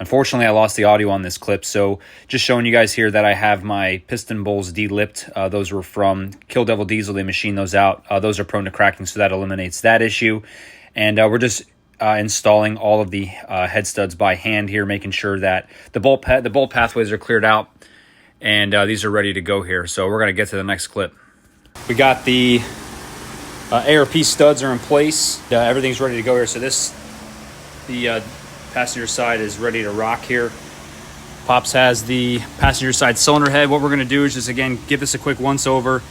Unfortunately, I lost the audio on this clip, so just showing you guys here that I have my piston bowls de-lipped. Those were from Kill Devil Diesel. They machined those out. Those are prone to cracking, so that eliminates that issue. And we're just installing all of the head studs by hand here, making sure that the bolt pathways are cleared out, and these are ready to go here. So we're going to get to the next clip. We got the ARP studs are in place. Everything's ready to go here. So the passenger side is ready to rock here. Pops has the passenger side cylinder head. What we're going to do is just, again, give this a quick once over.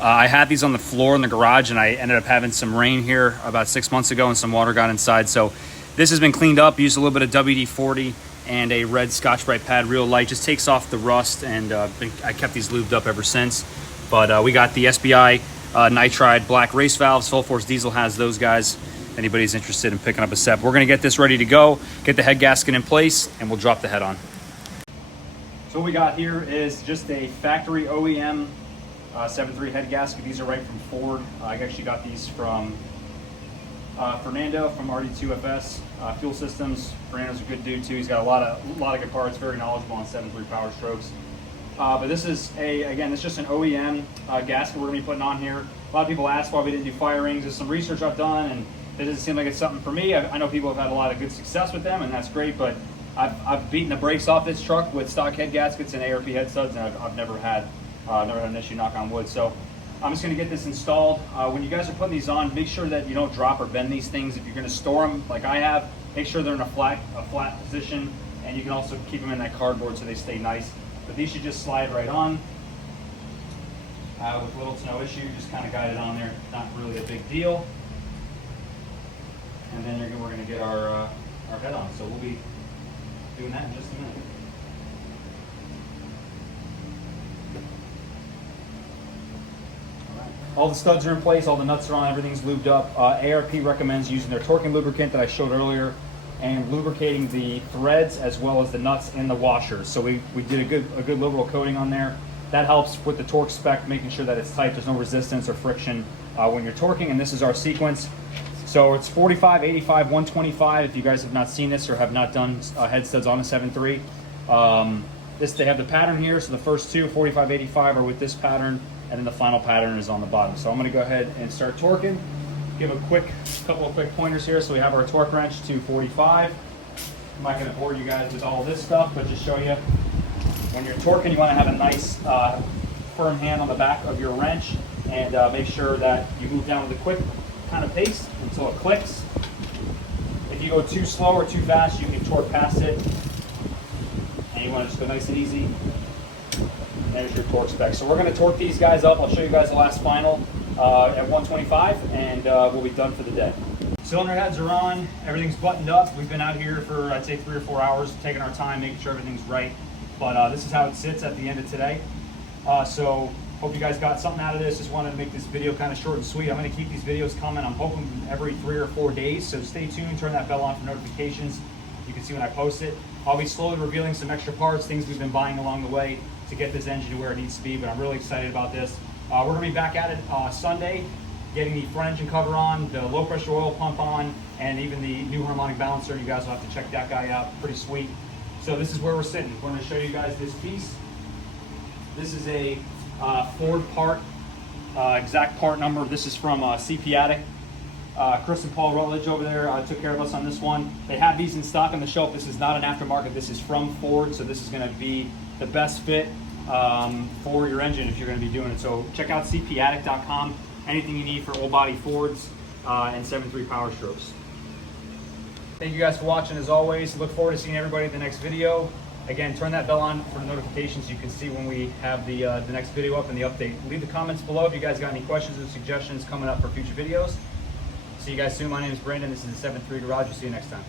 I had these on the floor in the garage, and I ended up having some rain here about 6 months ago, and some water got inside. So this has been cleaned up. Used a little bit of WD-40 and a red Scotch-Brite pad, real light. Just takes off the rust, and I kept these lubed up ever since. But we got the SBI nitride black race valves. Full Force Diesel has those guys. If anybody's interested in picking up a set, we're going to get this ready to go, get the head gasket in place, and we'll drop the head on. So what we got here is just a factory OEM 7.3 head gasket. These are right from Ford. I actually got these from Fernando from RD2FS Fuel Systems. Fernando's a good dude too. He's got a lot of good parts, very knowledgeable on 7.3 Powerstrokes. But this is again, it's just an OEM gasket we're gonna be putting on here. A lot of people ask why we didn't do fire rings. There's some research I've done, and it doesn't seem like it's something for me. I know people have had a lot of good success with them, and that's great, but I've beaten the brakes off this truck with stock head gaskets and ARP head studs, and I've never had an issue, knock on wood. So I'm just gonna get this installed. When you guys are putting these on, make sure that you don't drop or bend these things. If you're gonna store them like I have, make sure they're in a flat position, and you can also keep them in that cardboard so they stay nice. But these should just slide right on with little to no issue. Just kind of guide it on there, not really a big deal. And then we're going to get our head on. So we'll be doing that in just a minute. All the studs are in place, all the nuts are on, everything's lubed up. ARP recommends using their torquing lubricant that I showed earlier, and lubricating the threads as well as the nuts in the washers. So we did a good liberal coating on there. That helps with the torque spec, making sure that it's tight, there's no resistance or friction when you're torquing, and this is our sequence. So it's 45, 85, 125. If you guys have not seen this or have not done head studs on a 7.3, they have the pattern here. So the first two, 45, 85, are with this pattern, and then the final pattern is on the bottom. So I'm gonna go ahead and start torquing. Give a couple of quick pointers here. So we have our torque wrench to 45. I'm not going to bore you guys with all this stuff, but just show you when you're torquing, you want to have a nice firm hand on the back of your wrench, and make sure that you move down with a quick kind of pace until it clicks. If you go too slow or too fast, you can torque past it, and you want to just go nice and easy. And there's your torque spec. So we're going to torque these guys up. I'll show you guys the last final at 125, and we'll be done for the day. Cylinder heads are on, everything's buttoned up. We've been out here for, I'd say, 3 or 4 hours, taking our time, making sure everything's right. But this is how it sits at the end of today. So hope you guys got something out of this. Just wanted to make this video kind of short and sweet. I'm going to keep these videos coming. I'm hoping every 3 or 4 days, so stay tuned, turn that bell on for notifications. You can see when I post it. I'll be slowly revealing some extra parts, things we've been buying along the way to get this engine to where it needs to be, but I'm really excited about this. We're going to be back at it Sunday, getting the front engine cover on, the low pressure oil pump on, and even the new harmonic balancer. You guys will have to check that guy out, pretty sweet. So this is where we're sitting. We're going to show you guys this piece. This is a Ford part, exact part number. This is from CP Attic. Chris and Paul Rutledge over there took care of us on this one. They have these in stock on the shelf. This is not an aftermarket. This is from Ford, so this is going to be the best fit for your engine if you're going to be doing it. So check out cpaddict.com. Anything you need for old body Fords and 7.3 Powerstrokes. Thank you guys for watching as always. Look forward to seeing everybody in the next video. Again, turn that bell on for the notifications. You can see when we have the next video up and the update. Leave the comments below if you guys got any questions or suggestions coming up for future videos. See you guys soon. My name is Brandon. This is the 7.3 Garage. We'll see you next time.